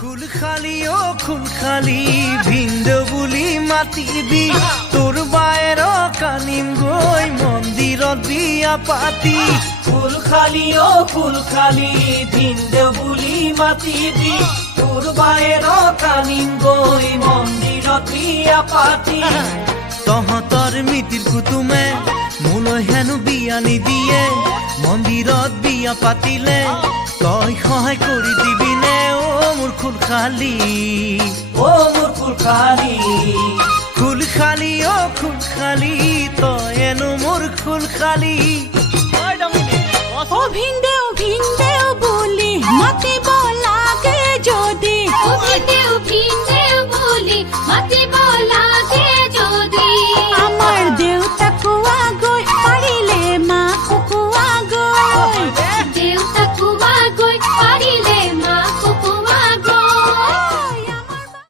খুল খালি ও খুল খালি ভিন্দ বুলি মাতিবি তোৰ বায়েৰ কানিম গৈ মন্দিৰত বিয়া পাতি ফুল খালি ও ফুল খালি ভিন্দ বুলি মাতিবি তোর বায়ের কানিম গৈ মন্দিৰত বিয়া পাতি তহঁতৰ মিতিৰ কুটুমে মোলৈ হেনো বিয়া নিদিয়ে মন্দিৰত বিয়া পাতিলে তই সহায় কৰি দিবিনে অ মোৰ খুল খালি ও মোৰ ফুল খালি খুল খালি ও খুল খালি তই এনো মোৰ খুল খালি ও ভিন্দে বুলি মাতিব